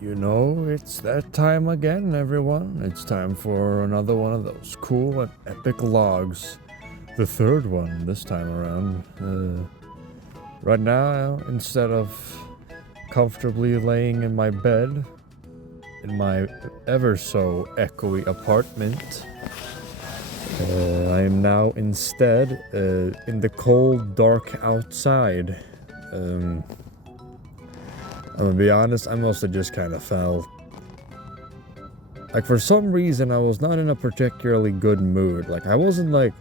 You know, it's that time again, everyone. It's time for another one of those cool and epic logs. The third one this time around. Right now, instead of comfortably laying in my bed in my ever so echoey apartment, I am now instead in the cold, dark outside. I'm gonna be honest, I mostly just kind of felt like for some reason I was not in a particularly good mood. Like I wasn't like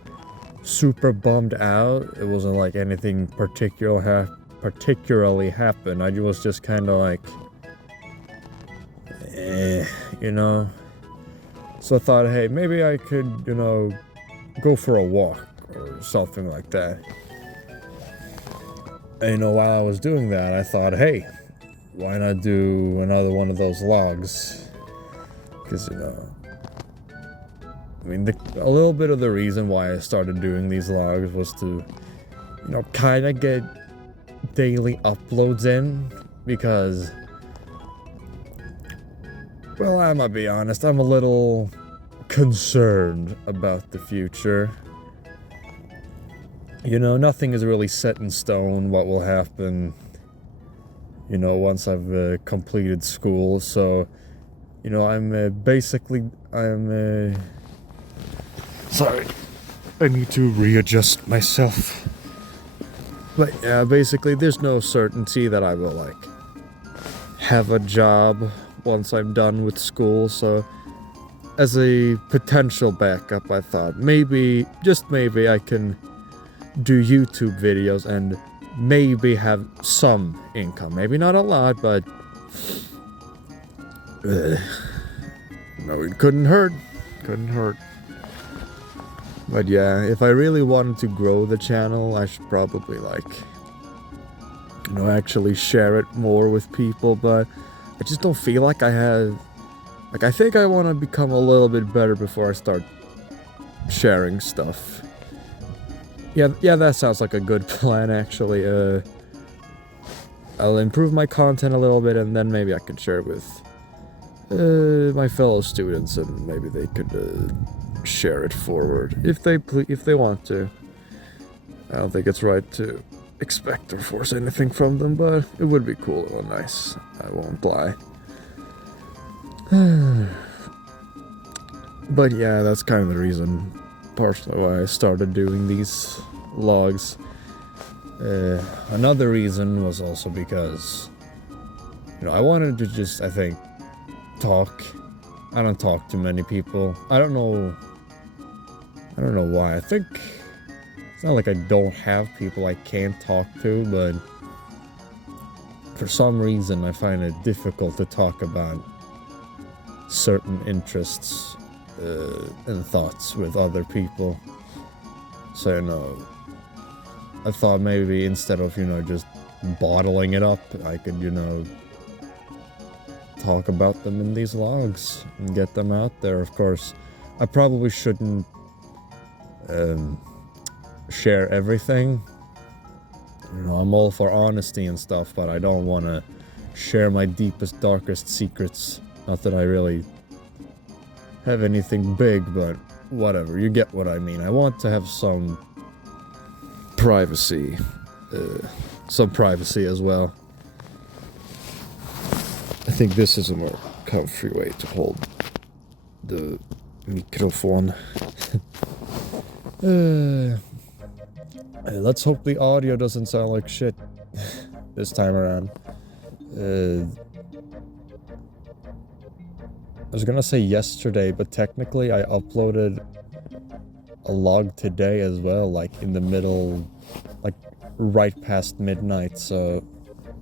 super bummed out. It wasn't like anything particularly happened. I was just kind of like, you know. So I thought, hey, maybe I could, go for a walk or something like that. And while I was doing that, I thought, hey, why not do another one of those logs? Because, a little bit of the reason why I started doing these logs was to, kind of get daily uploads in. Because, well, I'm gonna be honest, I'm a little concerned about the future. Nothing is really set in stone what will happen, once I've completed school. So, I'm sorry, I need to readjust myself. But yeah, basically, there's no certainty that I will, have a job once I'm done with school. So, as a potential backup, I thought maybe, just maybe, I can do YouTube videos and maybe have some income. Maybe not a lot, but no, it couldn't hurt. But yeah, if I really wanted to grow the channel, I should probably actually share it more with people. But I just don't feel like I have. I think I want to become a little bit better before I start sharing stuff. Yeah, that sounds like a good plan, actually. I'll improve my content a little bit, and then maybe I can share it with my fellow students, and maybe they could share it forward if they want to. I don't think it's right to expect or force anything from them, but it would be cool or nice. I won't lie. But yeah, that's kind of the reason, partially why I started doing these logs. Another reason was also because, I wanted to just, I think, talk. I don't talk to many people. I don't know why. I think it's not like I don't have people I can't talk to, but for some reason I find it difficult to talk about certain interests and thoughts with other people. So, I thought maybe instead of, just bottling it up, I could, talk about them in these logs and get them out there. Of course, I probably shouldn't share everything. I'm all for honesty and stuff, but I don't want to share my deepest, darkest secrets. Not that I really have anything big, but whatever, you get what I mean. I want to have some privacy as well. I think this is a more comfy way to hold the microphone. Let's hope the audio doesn't sound like shit this time around. I was gonna say yesterday, but technically I uploaded a log today as well, in the middle, right past midnight, so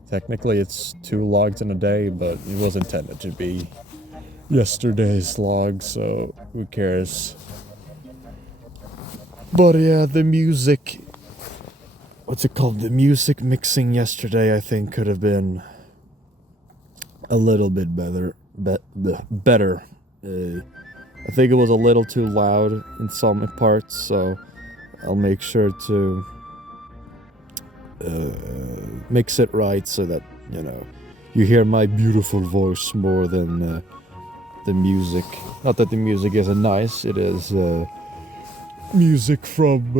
technically it's 2 logs in a day, but it was intended to be yesterday's log, so who cares. But yeah, the music, the music mixing yesterday, I think could have been a little bit better. I think it was a little too loud in some parts, so I'll make sure to mix it right so that, you hear my beautiful voice more than the music. Not that the music isn't nice, it is music from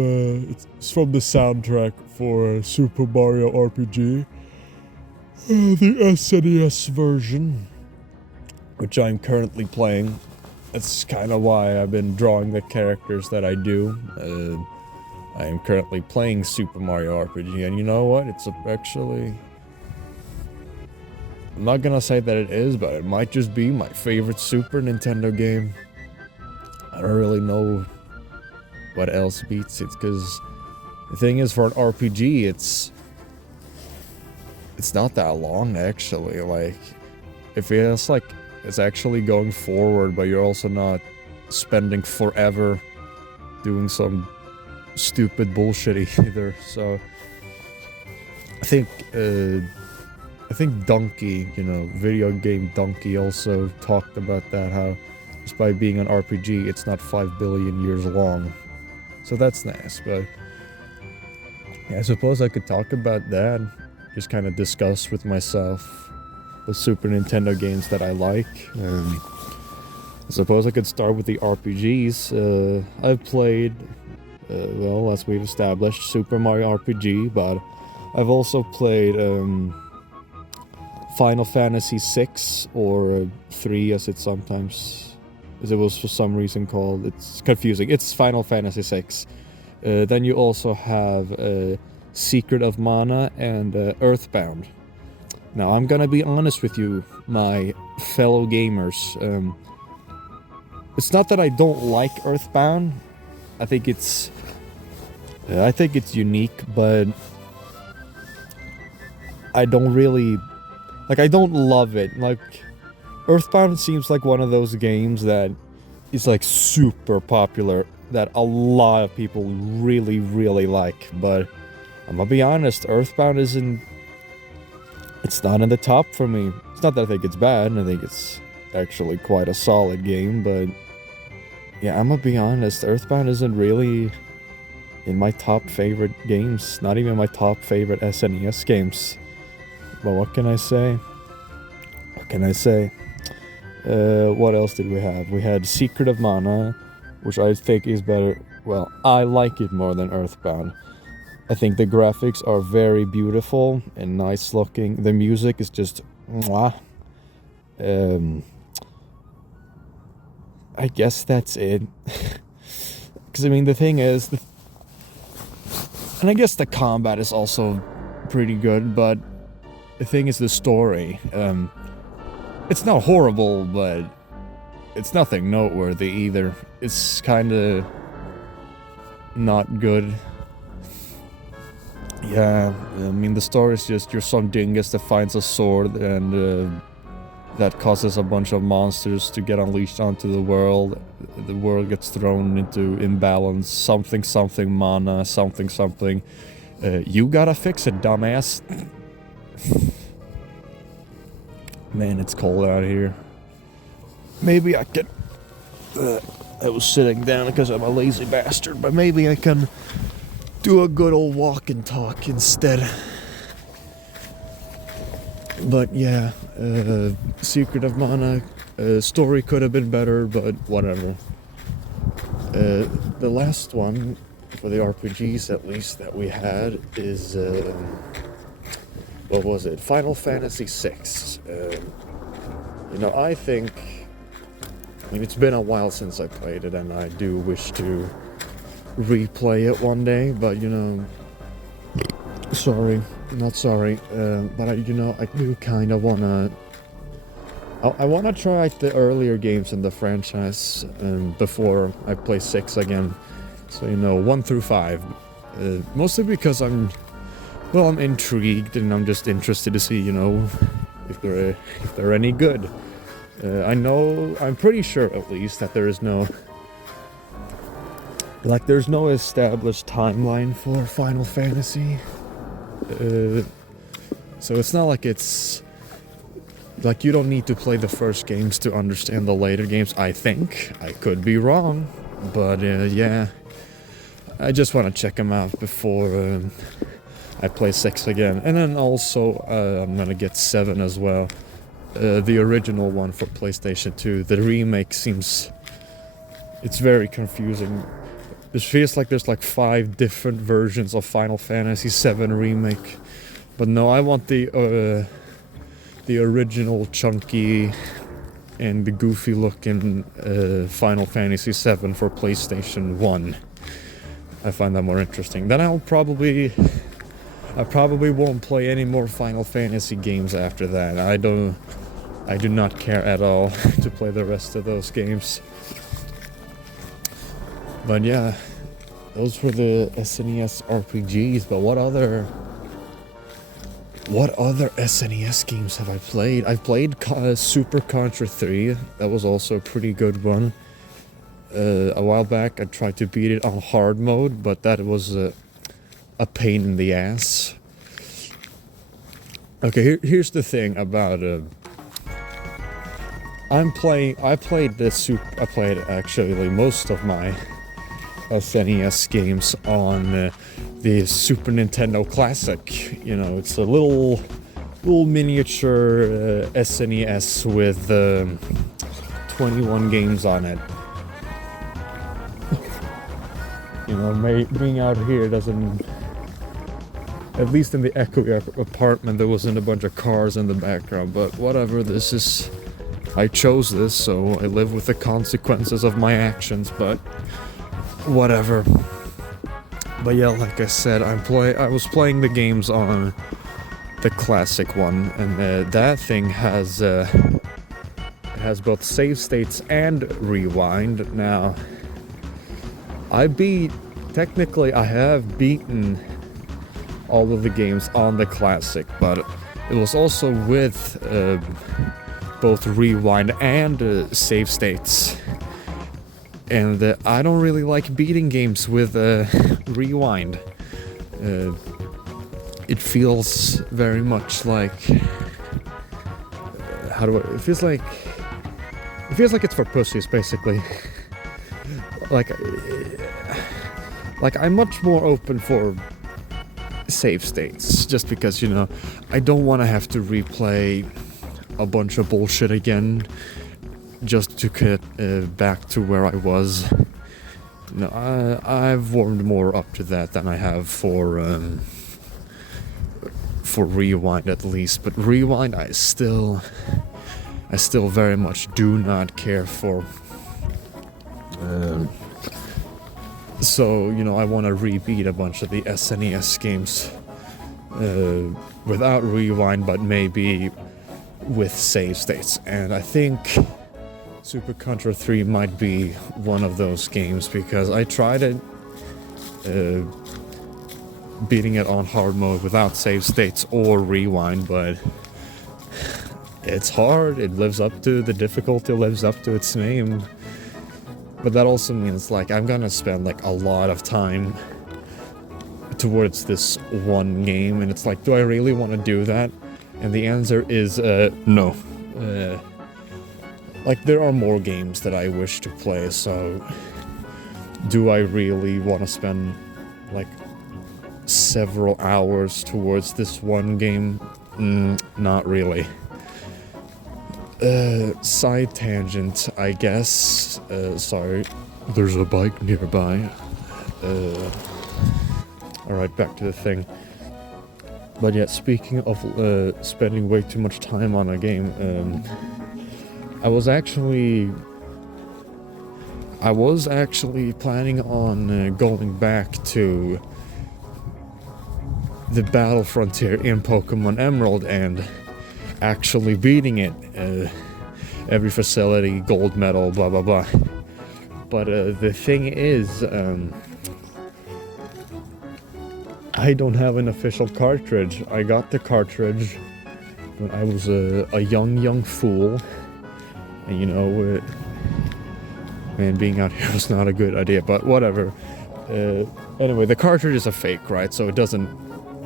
it's from the soundtrack for Super Mario RPG, the SNES version, which I'm currently playing. That's kind of why I've been drawing the characters that I do. I am currently playing Super Mario RPG, and you know what? It's actually... I'm not gonna say that it is, but it might just be my favorite Super Nintendo game. I don't really know what else beats it, because the thing is, for an RPG, it's not that long, actually. Like, it feels like it's actually going forward, but you're also not spending forever doing some stupid bullshit either. So I think Donkey, video game Donkey, also talked about that, how just by being an RPG, it's not 5 billion years long. So that's nice, but yeah, I suppose I could talk about that, just kind of discuss with myself the Super Nintendo games that I like. I suppose I could start with the RPGs. I've played, well, as we've established, Super Mario RPG, but I've also played Final Fantasy 6 or 3, as it was for some reason called. It's confusing. It's Final Fantasy 6. Then you also have Secret of Mana and Earthbound. Now, I'm gonna be honest with you, my fellow gamers. It's not that I don't like Earthbound. I think it's unique, but I don't really... I don't love it. Earthbound seems like one of those games that is, super popular, that a lot of people really, really like, but I'm gonna be honest, Earthbound it's not in the top for me. It's not that I think it's bad, I think it's actually quite a solid game, but yeah, I'm gonna be honest, Earthbound isn't really in my top favorite games, not even my top favorite SNES games. But what can I say? What else did we have? We had Secret of Mana, which I think is better. Well, I like it more than Earthbound. I think the graphics are very beautiful and nice looking. The music is just mwah. I guess that's it. Because, the thing is... and I guess the combat is also pretty good, but the thing is the story. It's not horrible, but it's nothing noteworthy either. It's kinda not good. Yeah, the story is just you're some dingus that finds a sword and that causes a bunch of monsters to get unleashed onto the world. The world gets thrown into imbalance. Something mana, something. You gotta fix it, dumbass. Man, it's cold out here. Maybe I could... I was sitting down because I'm a lazy bastard, but maybe I can do a good old walk and talk instead. But yeah, Secret of Mana, story could have been better, but whatever. The last one, for the RPGs at least, that we had is... what was it? Final Fantasy VI. I think... it's been a while since I played it, and I do wish to replay it one day, but, sorry, not sorry, but I do kind of wanna... I wanna try the earlier games in the franchise before I play 6 again. So, 1 through 5. Mostly because I'm intrigued, and I'm just interested to see, if they're any good. I'm pretty sure at least that there is no... there's no established timeline for Final Fantasy. So it's not like it's... you don't need to play the first games to understand the later games, I think. I could be wrong. But, yeah. I just want to check them out before... I play 6 again. And then also, I'm gonna get 7 as well. The original one for PlayStation 2. The remake seems... It's very confusing. It feels like there's like 5 different versions of Final Fantasy VII Remake. But no, I want the original chunky and the goofy looking Final Fantasy VII for PlayStation 1. I find that more interesting. Then I probably won't play any more Final Fantasy games after that. I do not care at all to play the rest of those games. But yeah, those were the SNES RPGs. But what other SNES games have I played? I've played Super Contra 3. That was also a pretty good one. A while back I tried to beat it on hard mode, but that was a pain in the ass. Okay, here's the thing about I played actually most of my SNES games on the Super Nintendo Classic. You know, it's a little miniature SNES with 21 games on it. You know, being out here doesn't... At least in the Echo apartment there wasn't a bunch of cars in the background, but whatever, this is... I chose this, so I live with the consequences of my actions, but... whatever. But yeah, like I said, I was playing the games on the classic one, and that thing has both save states and rewind. Now, I have beaten all of the games on the classic, but it was also with both rewind and save states. And I don't really like beating games with rewind. It feels very much like... it feels like it's for pussies, basically. Like I'm much more open for save states, just because, you know, I don't want to have to replay a bunch of bullshit again just to get back to where I was. No, I've warmed more up to that than I have for rewind, at least. But rewind, I still very much do not care for. So, you know, I want to rebeat a bunch of the SNES games without rewind, but maybe with save states. And I think Super Contra 3 might be one of those games, because I tried it, beating it on hard mode without save states or rewind, but it's hard. The difficulty lives up to its name. But that also means, like, I'm gonna spend, like, a lot of time towards this one game, and it's like, do I really want to do that? And the answer is, no. Like, there are more games that I wish to play, so do I really want to spend, like, several hours towards this one game? Not really. Side tangent, I guess. Sorry. There's a bike nearby. Alright, back to the thing. But yeah, speaking of spending way too much time on a game, I was actually planning on going back to the battle frontier in Pokemon Emerald and actually beating it. Every facility, gold medal, blah blah blah. But the thing is, I don't have an official cartridge. I got the cartridge when I was a young fool. And you know, man, being out here was not a good idea, but whatever. Anyway, the cartridge is a fake, right? So it doesn't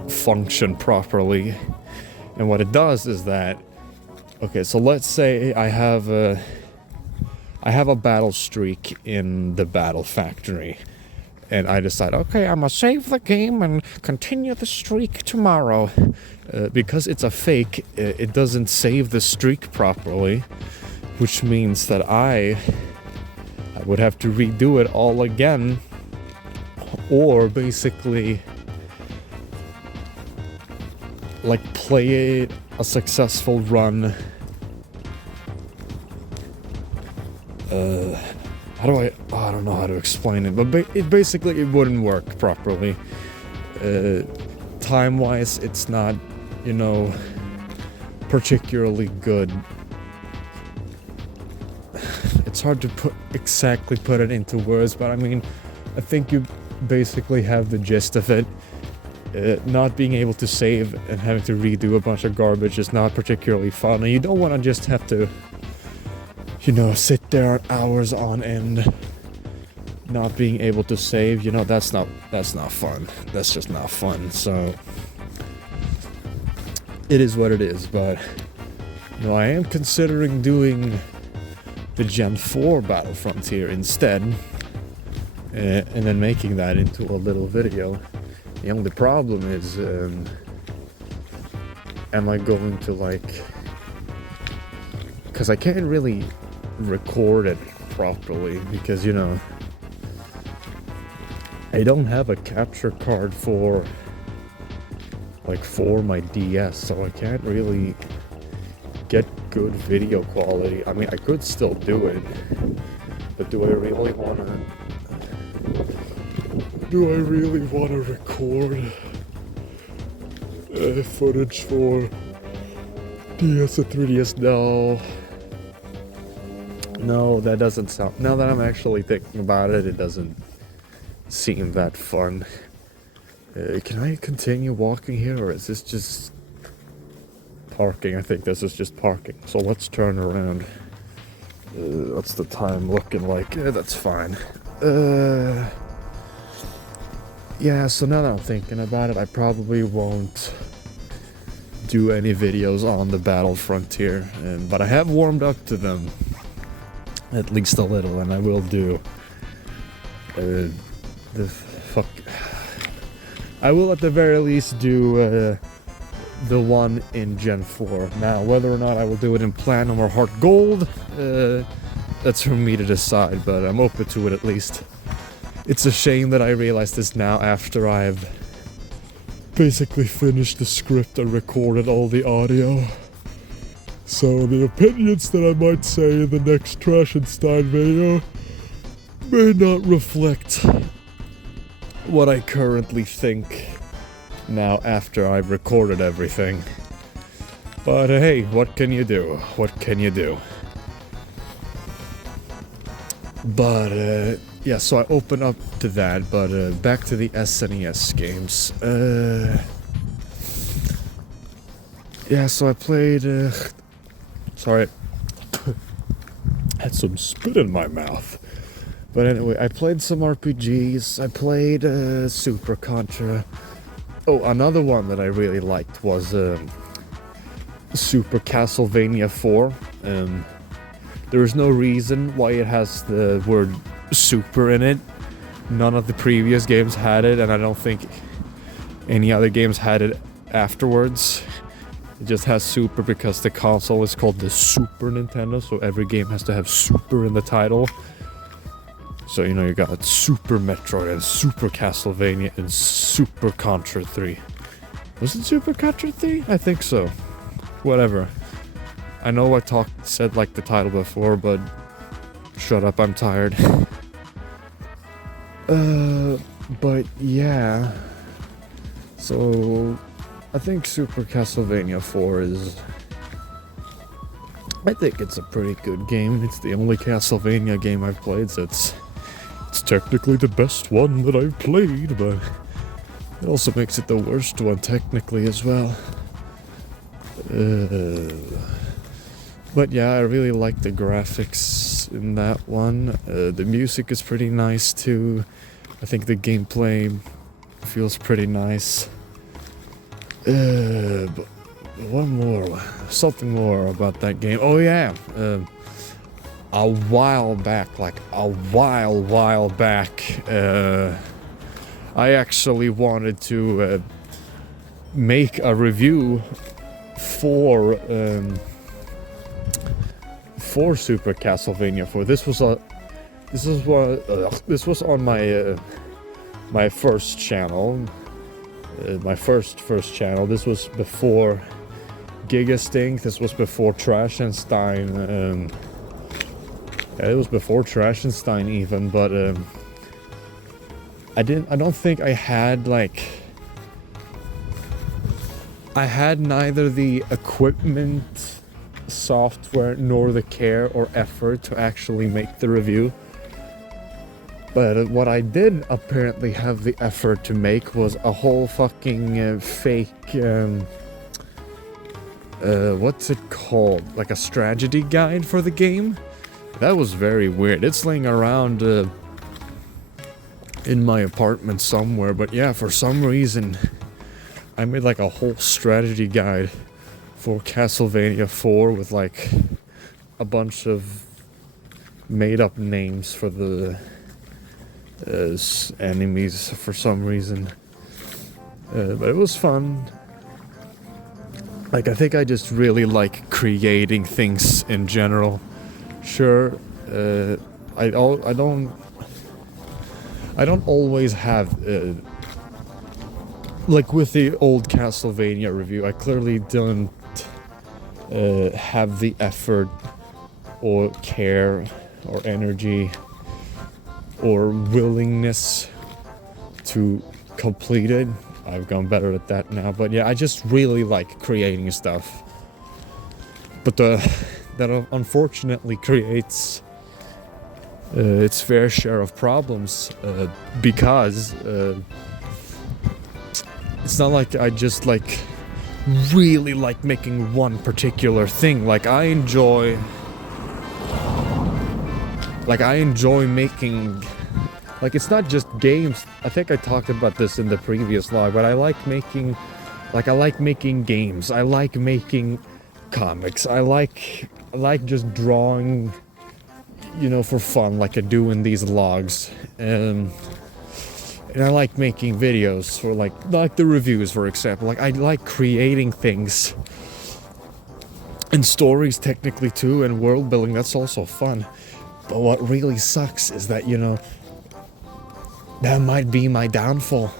function properly. And what it does is that, okay, so let's say I have a battle streak in the battle factory. and I decide, okay, I'm gonna save the game and continue the streak tomorrow. Because it's a fake, it doesn't save the streak properly, which means that I would have to redo it all again, or basically like play a successful run. I don't know how to explain it, but basically it wouldn't work properly. Time-wise, it's not, you know, particularly good. It's hard to exactly put it into words, but I mean, I think you basically have the gist of it. Not being able to save and having to redo a bunch of garbage is not particularly fun, and you don't want to just have to, you know, sit there hours on end not being able to save. You know, that's not fun. That's just not fun. So it is what it is. But you know, I am considering doing the Gen 4 Battlefront here instead, and then making that into a little video. The only problem is, am I going to, like, because I can't really record it properly, because, you know, I don't have a capture card for my DS, so I can't really get good video quality. I mean, I could still do it, but do I really want to record footage for DS and 3DS? No, that doesn't sound... Now that I'm actually thinking about it, it doesn't seem that fun. Can I continue walking here, or is this just parking? I think this is just parking. So let's turn around. What's the time looking like? Yeah, that's fine. Yeah, so now that I'm thinking about it, I probably won't do any videos on the Battlefront here, but I have warmed up to them at least a little, and I will do I will at the very least do the one in Gen 4. Now, whether or not I will do it in Platinum or Heart Gold, that's for me to decide, but I'm open to it at least. It's a shame that I realized this now after I've basically finished the script and recorded all the audio. So the opinions that I might say in the next Trash and Stein video may not reflect what I currently think now after I've recorded everything. But hey, what can you do? What can you do? But yeah, so I open up to that, but back to the SNES games. Yeah, so I played... sorry. Had some spit in my mouth. But anyway, I played some RPGs. I played Super Contra. Oh, another one that I really liked was Super Castlevania 4. There is no reason why it has the word Super in it. None of the previous games had it, and I don't think any other games had it afterwards. It just has Super because the console is called the Super Nintendo, so every game has to have Super in the title. So, you know, you got Super Metroid and Super Castlevania and Super Contra 3. Was it Super Contra 3? I think so. Whatever. I know I said like the title before, but shut up, I'm tired. But yeah. So, I think Super Castlevania 4 is... I think it's a pretty good game. It's the only Castlevania game I've played, so it's technically the best one that I've played, but it also makes it the worst one technically as well. But yeah, I really like the graphics in that one. The music is pretty nice too. I think the gameplay feels pretty nice. But something more about that game. Oh yeah, a while back, I actually wanted to make a review for Super Castlevania 4. This was on my my first channel, my first channel. This was before Gigastink. This was before Trashenstein. Yeah, it was before Trashenstein even, but I don't think I had I had neither the equipment, software, nor the care or effort to actually make the review. But what I did apparently have the effort to make was a whole fucking fake, what's it called? Like a strategy guide for the game? That was very weird. It's laying around in my apartment somewhere, but yeah, for some reason, I made like a whole strategy guide for Castlevania 4 with like a bunch of made up names for the enemies for some reason. But it was fun. Like, I think I just really like creating things in general. Sure, I don't always have like with the old Castlevania review, I clearly don't have the effort or care or energy or willingness to complete it. I've gone better at that now, but yeah, I just really like creating stuff. But that unfortunately creates its fair share of problems because it's not like I just like really like making one particular thing. Like I enjoy making, like, it's not just games. I think I talked about this in the previous log, but I like making games. I like making comics. I like just drawing, you know, for fun, like I do in these logs. And I like making videos for like the reviews, for example. Like I like creating things and stories technically too, and world building. That's also fun. But what really sucks is that, you know, that might be my downfall.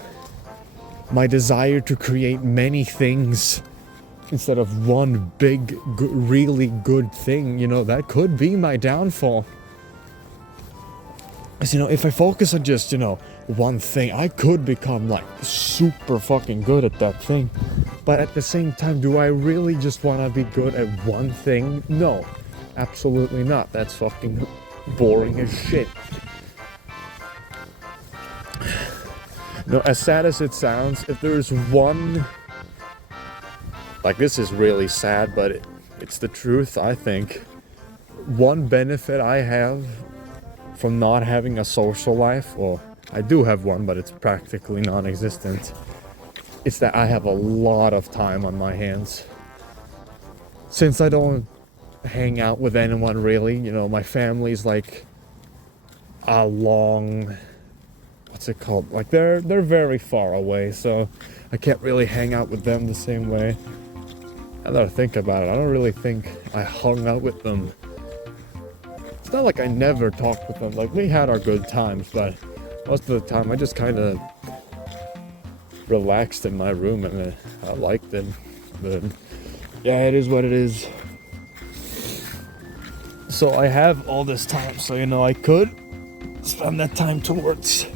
My desire to create many things instead of one big, really good thing, you know, that could be my downfall. Because, you know, if I focus on just, you know, one thing, I could become like super fucking good at that thing. But at the same time, do I really just want to be good at one thing? No, absolutely not. That's fucking boring as shit. No, as sad as it sounds, if there's one, like, this is really sad, but it's the truth, I think. One benefit I have from not having a social life, or I do have one, but it's practically non-existent, it's that I have a lot of time on my hands. Since I don't hang out with anyone really, you know, my family's like a long, what's it called? Like they're very far away, so I can't really hang out with them the same way. Now that I think about it, I don't really think I hung out with them. It's not like I never talked with them. Like, we had our good times, but most of the time I just kind of relaxed in my room, and I liked it. But yeah, it is what it is. So I have all this time, so, you know, I could spend that time towards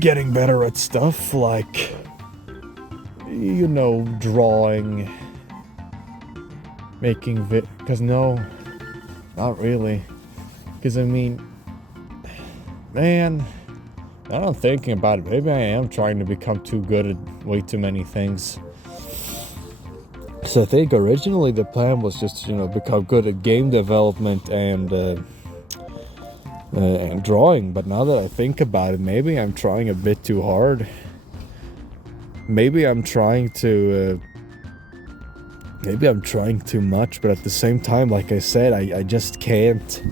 getting better at stuff like, you know, drawing, making because no, not really. Because, I mean, man, now I'm thinking about it, maybe I am trying to become too good at way too many things. So I think originally the plan was just, you know, become good at game development and drawing. But now that I think about it, maybe I'm trying a bit too hard. Maybe I'm trying to, maybe I'm trying too much. But at the same time, like I said, I just can't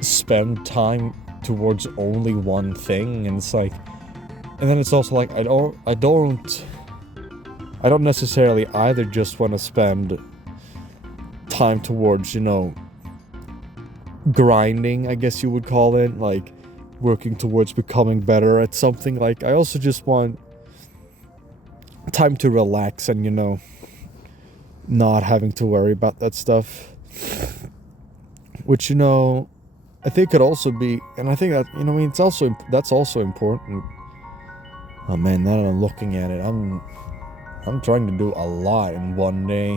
spend time towards only one thing. And it's like, And then it's also like I don't necessarily either just want to spend time towards, you know, grinding, I guess you would call it, like working towards becoming better at something. Like I also just want time to relax and, you know, not having to worry about that stuff, which, you know, I think could also be, and I think that, you know, I mean, that's also important. Oh man, now that I'm looking at it, I'm trying to do a lot in one day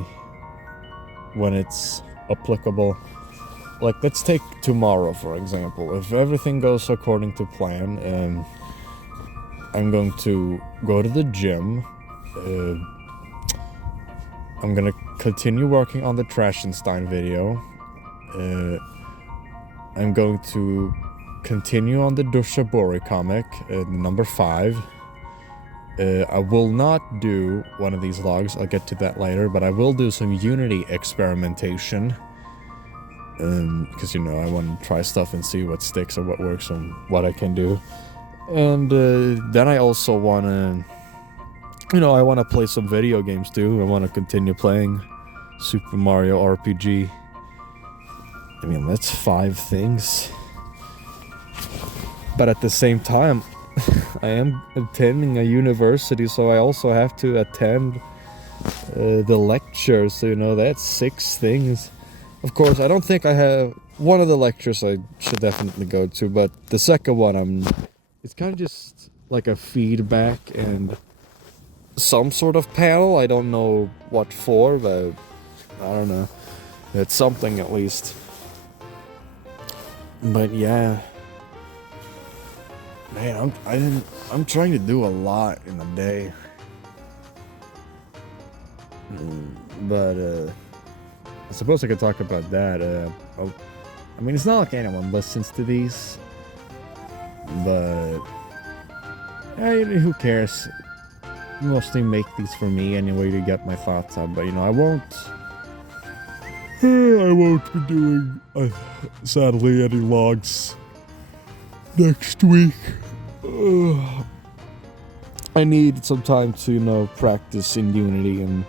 when it's applicable. Like, let's take tomorrow, for example. If everything goes according to plan, I'm going to go to the gym. I'm gonna continue working on the Trashenstein video. I'm going to continue on the Dushabori comic, number 5. I will not do one of these vlogs, I'll get to that later, but I will do some Unity experimentation. Because, you know, I want to try stuff and see what sticks or what works and what I can do. And then I also want to, you know, I want to play some video games too. I want to continue playing Super Mario RPG. I mean, that's 5 things. But at the same time, I am attending a university, so I also have to attend the lectures. So, you know, that's 6 things. Of course, I don't think I have... One of the lectures I should definitely go to, but the second one, it's kind of just like a feedback and some sort of panel. I don't know what for, but I don't know. It's something at least. But yeah. Man, I'm trying to do a lot in a day. But, I suppose I could talk about that. I mean, it's not like anyone listens to these, but who cares? Mostly make these for me anyway to get my thoughts out. But, you know, I won't be doing, sadly, any vlogs next week. I need some time to, you know, practice in Unity and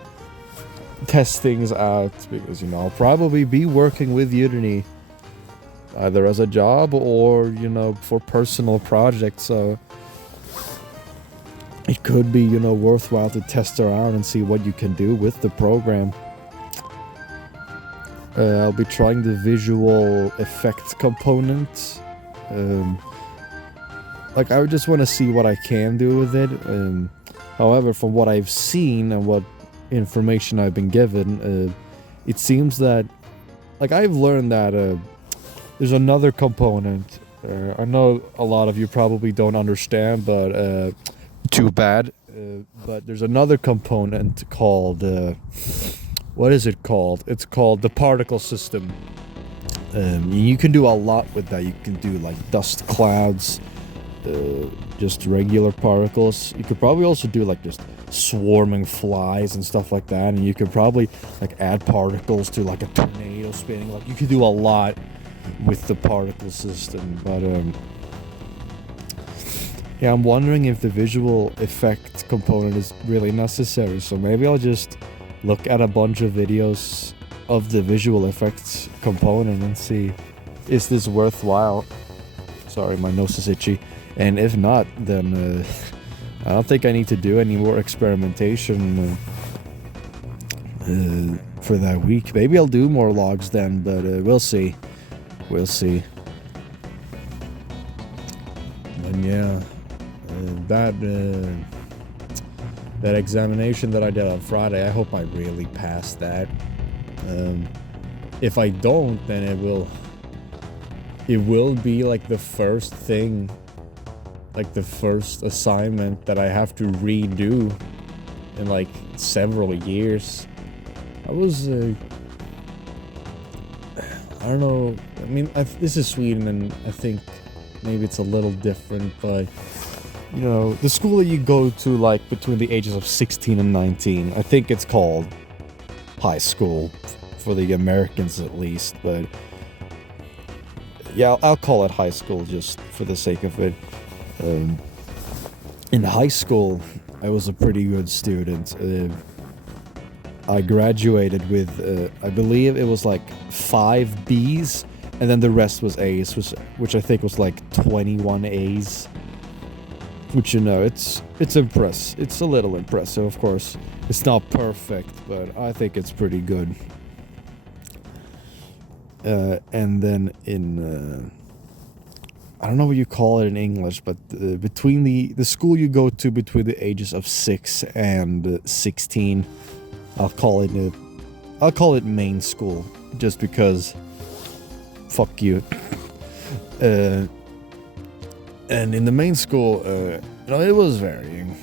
test things out, because, you know, I'll probably be working with Unity either as a job or, you know, for personal projects, so it could be, you know, worthwhile to test around and see what you can do with the program. I'll be trying the visual effects component. Like, I just want to see what I can do with it. However, from what I've seen and what information I've been given, it seems that, like, I've learned that there's another component. I know a lot of you probably don't understand, but too bad. But there's another component called what is it called? It's called the particle system. You can do a lot with that. You can do like dust clouds, just regular particles. You could probably also do like just swarming flies and stuff like that, and you could probably like add particles to like a tornado spinning. Like, you could do a lot with the particle system. But yeah, I'm wondering if the visual effect component is really necessary, so maybe I'll just look at a bunch of videos of the visual effects component and see, is this worthwhile? Sorry, my nose is itchy. And if not, then I don't think I need to do any more experimentation for that week. Maybe I'll do more logs then, but we'll see. We'll see. And yeah, that examination that I did on Friday, I hope I really pass that. If I don't, then it will be like the first thing, like the first assignment that I have to redo in like several years. I was I don't know, I mean, this is Sweden, and I think maybe it's a little different, but you know, the school that you go to like between the ages of 16 and 19, I think it's called high school for the Americans at least, but yeah, I'll call it high school just for the sake of it. in high school, I was a pretty good student. I graduated with, I believe it was like 5 B's, and then the rest was A's, which I think was like 21 A's. Which, you know, it's It's a little impressive, of course. It's not perfect, but I think it's pretty good. And then in, I don't know what you call it in English, but between the school you go to between the ages of 6 and 16, I'll call it main school, just because fuck you. And in the main school, you know, it was varying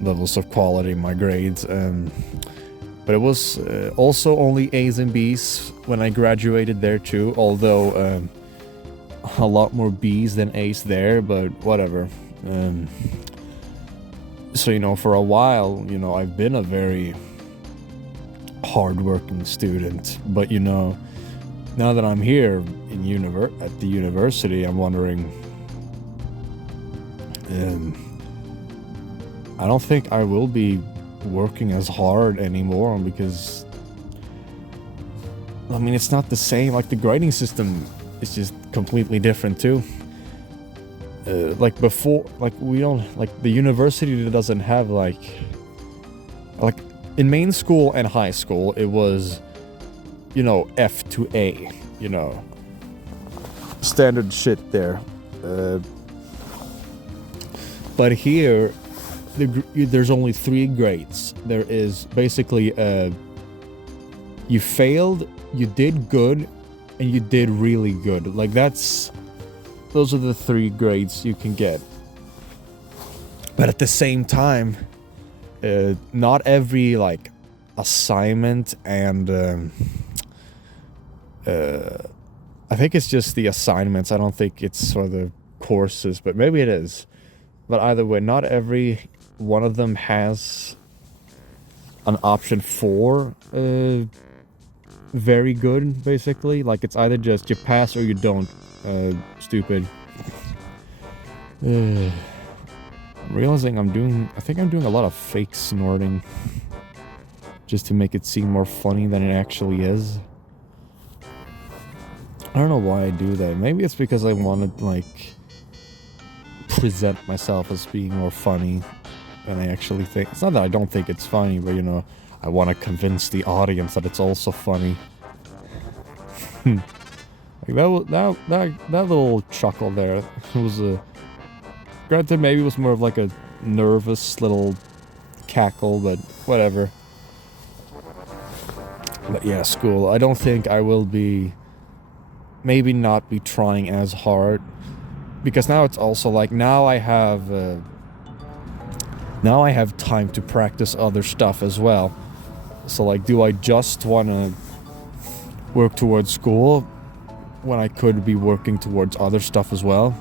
levels of quality in my grades, but it was also only A's and B's when I graduated there too, although a lot more B's than A's there, but whatever. So, you know, for a while, you know, I've been a very hardworking student, but, you know, now that I'm here at the university, I'm wondering, I don't think I will be working as hard anymore, because, I mean, it's not the same. Like, the grading system is just completely different too. Like before, like we don't, like the university doesn't have like in main school and high school, it was, you know, F to A, you know, standard shit there. But here, there's only 3 grades. There is basically, you failed, you did good, and you did really good. Like, those are the 3 grades you can get. But at the same time, not every, like, assignment and, I think it's just the assignments. I don't think it's for the courses, but maybe it is. But either way, not every one of them has an option for, very good, basically. Like, it's either just you pass or you don't. Stupid. I'm realizing I think I'm doing a lot of fake snorting, just to make it seem more funny than it actually is. I don't know why I do that. Maybe it's because I want to, like, present myself as being more funny than I actually think. It's not that I don't think it's funny, but, you know, I want to convince the audience that it's also funny. Like that little chuckle there was granted, maybe it was more of like a nervous little cackle, but whatever. But yeah, school. I don't think I will maybe not be trying as hard, because now it's also like now I have time to practice other stuff as well. So, like, do I just want to work towards school when I could be working towards other stuff as well?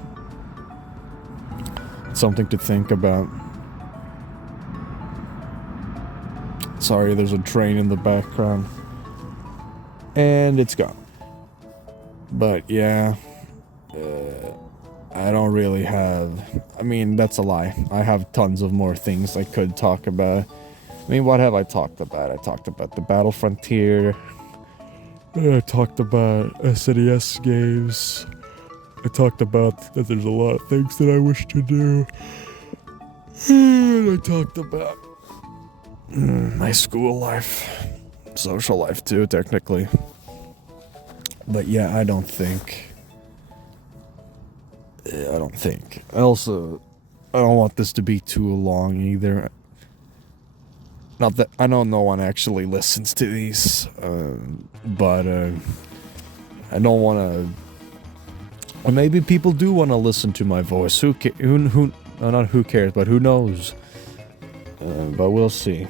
It's something to think about. Sorry, there's a train in the background. And it's gone. But yeah, I don't really have... I mean, that's a lie. I have tons of more things I could talk about. I mean, what have I talked about? I talked about the Battle Frontier. I talked about SNES games. I talked about that there's a lot of things that I wish to do. And I talked about my school life. Social life too, technically. But yeah, I don't think. I don't want this to be too long either. Not that I know no one actually listens to these, but I don't want to. Or maybe people do want to listen to my voice. Not who cares, but who knows? But we'll see.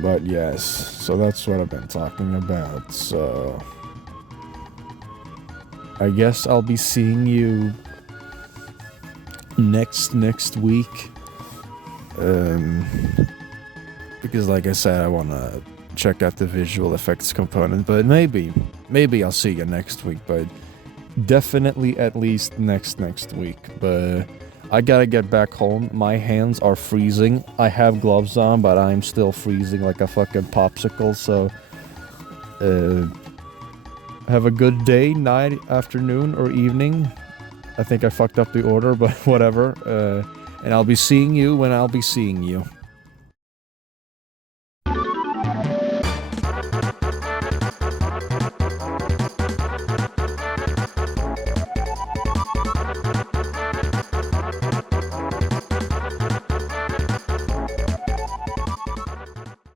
But yes, so that's what I've been talking about. So I guess I'll be seeing you next week. Because like I said, I want to check out the visual effects component, but maybe I'll see you next week. But definitely at least next week. But I gotta get back home. My hands are freezing. I have gloves on, but I'm still freezing like a fucking popsicle. So, have a good day, night, afternoon, or evening. I think I fucked up the order, but whatever. And I'll be seeing you when I'll be seeing you.